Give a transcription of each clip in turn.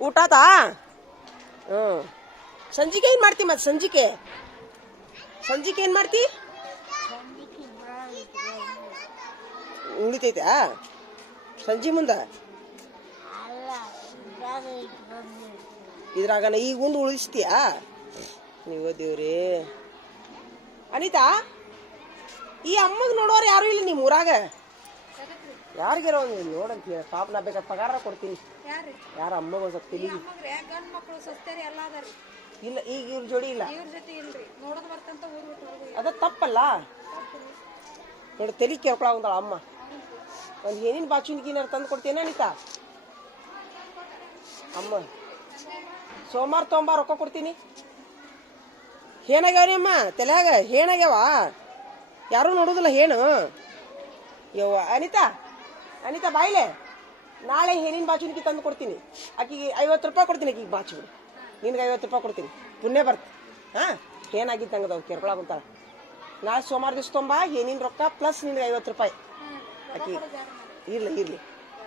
ಊಟ ಹ್ಞೂ ಸಂಜಿಕೆ ಏನು ಮಾಡ್ತಿ ಮತ್ತೆ ಸಂಜಿಕೆ? ಸಂಜಿಕೆ ಏನು ಮಾಡ್ತಿ? ಉಳಿತೈತಾ ಸಂಜೆ ಮುಂದೆ? ಇದ್ರಾಗನ ಈಗ ಒಂದು ಉಳಿಸ್ತೀಯಾ? ನೀವು ದೇವ್ರಿ. ಅನಿತಾ, ಈ ಅಮ್ಮಗ್ ನೋಡೋರು ಯಾರು ಇಲ್ಲ ನಿಮ್ಮ ಊರಾಗ? ಯಾರಿಗಾರ ಒಂದು ನೋಡಂತ ಹೇಳಿ. ಪಾಪ ನಾ ಬೇಕಾದ ಪಗಾರ ಕೊಡ್ತೀನಿ. ಯಾರ ಅಮ್ಮಗ ಒಂದು ಸ್ವಲ್ಪ ತಿಳಿ ನಮಗ್ರಿ ಗಂಡ್ ಸಸ್ತೇರಿ ಎಲ್ಲ ಅದಾರಿ ಇಲ್ಲ ಈಗ ಇವ್ರ ಜೋಡಿ ಇಲ್ಲ? ಇವ್ರ ಜೊತೆ ಇಲ್ರಿ. ನೋಡೋದ್ ಬರ್ತಂತ ಊರ್ ಬಿಟ್ಟು ಅದ ತಪ್ಪಲ್ಲ? ನೋಡಿ ತಲೆ ಕೇಳ್ಕೊಳ ಅಮ್ಮ. ಒಂದು ಏನಿನ ಏನಾರ ತಂದು ಕೊಡ್ತೇನೆ ಅನಿತಾ? ಅಮ್ಮ. ಸೋಮವಾರ ತೊಂಬಾರ ರೊಕ್ಕ ಕೊಡ್ತೀನಿ. ಏನಾಗ್ಯಾವ ಅಮ್ಮ? ತಲೆಯಾಗ ಏನಾಗ್ಯಾವ ಯಾರೂ ನೋಡೋದಿಲ್ಲ ಏನು ಯವ್ವ ಅನಿತಾ? ಅನಿತಾ, ಬಾಯ್ಲೆ. ನಾಳೆ ಏನಿನ ನಿಮಗೆ ತಂದು ಕೊಡ್ತೀನಿ. ಆಕಿಗೆ ಐವತ್ತು ರೂಪಾಯಿ ಕೊಡ್ತೀನಿ ಆಕಿಗೆ ಬಾಚು ನಿನಗೆ ಐವತ್ತು ರೂಪಾಯಿ ಕೊಡ್ತೀನಿ. ಪುಣ್ಯ ಬರ್ತ. ಹಾಂ? ಏನಾಗಿತ್ತು ಹಂಗದವು ಕೆರ್ಕೊಳಕುಂತಾಳ ನಾಳೆ ಸೋಮವಾರ ದಿವಸ ತೊಂಬ ಏನಿನ ರೊಕ್ಕ ಪ್ಲಸ್ ನಿನಗೆ ಐವತ್ತು ರೂಪಾಯಿ. ಆಕಿ ಇರಲಿ ಇರಲಿ.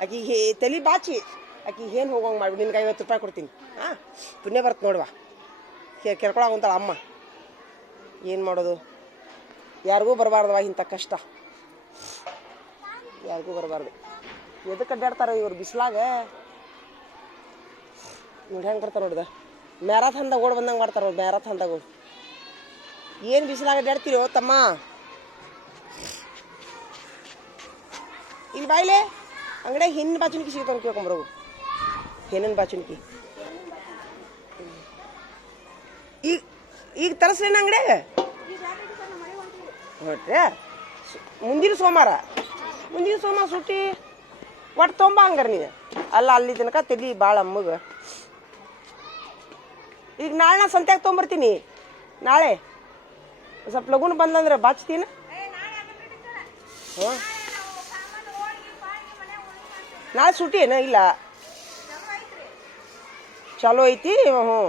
ಆಕಿ ಹೇ, ತಲೆ ಬಾಚಿ. ಆಕಿ ಏನು ಹೋಗೋಂಗೆ ಮಾಡಿ ನಿನಗೆ ಐವತ್ತು ರೂಪಾಯಿ ಕೊಡ್ತೀನಿ. ಹಾಂ? ಪುಣ್ಯ ಬರ್ತ ನೋಡುವ. ಕೆರ್ಕೊಳಕುಂತಾಳ ಅಮ್ಮ. ಏನು ಮಾಡೋದು? ಯಾರಿಗೂ ಬರಬಾರ್ದವ ಇಂಥ ಕಷ್ಟ. ಯಾರಿಗೂ ಬರಬಾರ್ದು. ಎದಕ್ಕೆ ಅಡ್ಡಾಡ್ತಾರೆ ಇವ್ರು ಬಿಸಿಲಾಗ? ನೋಡಿ ಹೆಂಗೆ ಬರ್ತಾರೆ ನೋಡಿದ? ಮ್ಯಾರಾಥಾನ್ದಾಗ ಓಡ್ ಬಂದಂಗೆ ಮಾಡ್ತಾರೆ ಅವ್ರು ಮ್ಯಾರಾಥಾನ್ದಾಗ ಓಡ್. ಏನು ಬಿಸಿಲಾಗ ಅಡ್ಡಾಡ್ತೀರೋ ತಮ್ಮ? ಇಲ್ಲಿ ಬಾಯ್ಲೆ ಅಂಗಡಿ ಹೆಣ್ಣಿನ ಬಾಚುನಿಕಿ ಸಿಗ್ತಾವ ಕೇಳ್ಕೊಂಬರೋ ಹೆಣ್ಣಿನ ಬಾಚುನಿಕಿ ಈಗ ಈಗ ತರಿಸ್ಲೇನ ಅಂಗಡಿಯಾಗ? ನೋಡ್ರಿ ಮುಂದಿನ ಸೋಮವಾರ ಮುಂದಿನ ಸೋಮ ಸುಟ್ಟಿ ಒಟ್ಟು ತೊಂಬ ಹಂಗಾರ ನೀನು. ಅಲ್ಲ, ಅಲ್ಲಿ ತನಕ ತಲಿ ಭಾಳ ಅಮ್ಮಗ. ಈಗ ನಾಳೆ ನಾ ಸಂತ್ಯಾಗ ತೊಗೊಂಬರ್ತೀನಿ. ನಾಳೆ. ಸ್ವಲ್ಪ ಲಗುನ್ ಬಂದಂದ್ರೆ ಬಾಚ್ತೀನಿ. ಹ್ಞೂ ನಾಳೆ ಸುಟಿ ಏನ? ಇಲ್ಲ. ಚಲೋ ಐತಿ ಹ್ಞೂ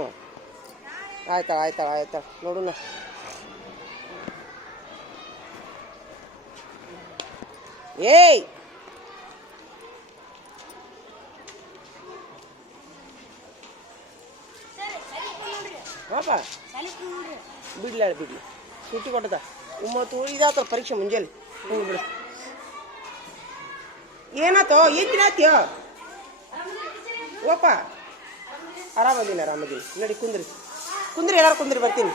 ಆಯ್ತಾ ಆಯ್ತಾ ಆಯ್ತಾ ನೋಡುನ. ಏಯ್! ಪಾಪ. ಬಿಡ್ಲಾ ಬಿಡ್ಲಿ. ಸುಟ್ಟಿ ಕೊಟ್ಟದ. ಒಂಬತ್ತು ಇದಾತ ಪರೀಕ್ಷೆ ಮುಂಜಾನೆ. ಹ್ಞೂ ಬಿಡು. ಏನಾತೋ ಏನ್ ತಿನ್ನಾತಿಯೋ ಓಪ ಆರಾಮದಿನ ಆರಾಮದಿನ ನಡಿ, ಕುಂದ್ರಿ. ಕುಂದ್ರಿ, ಎಲ್ಲಾರು ಕುಂದ್ರಿ, ಬರ್ತೀನಿ.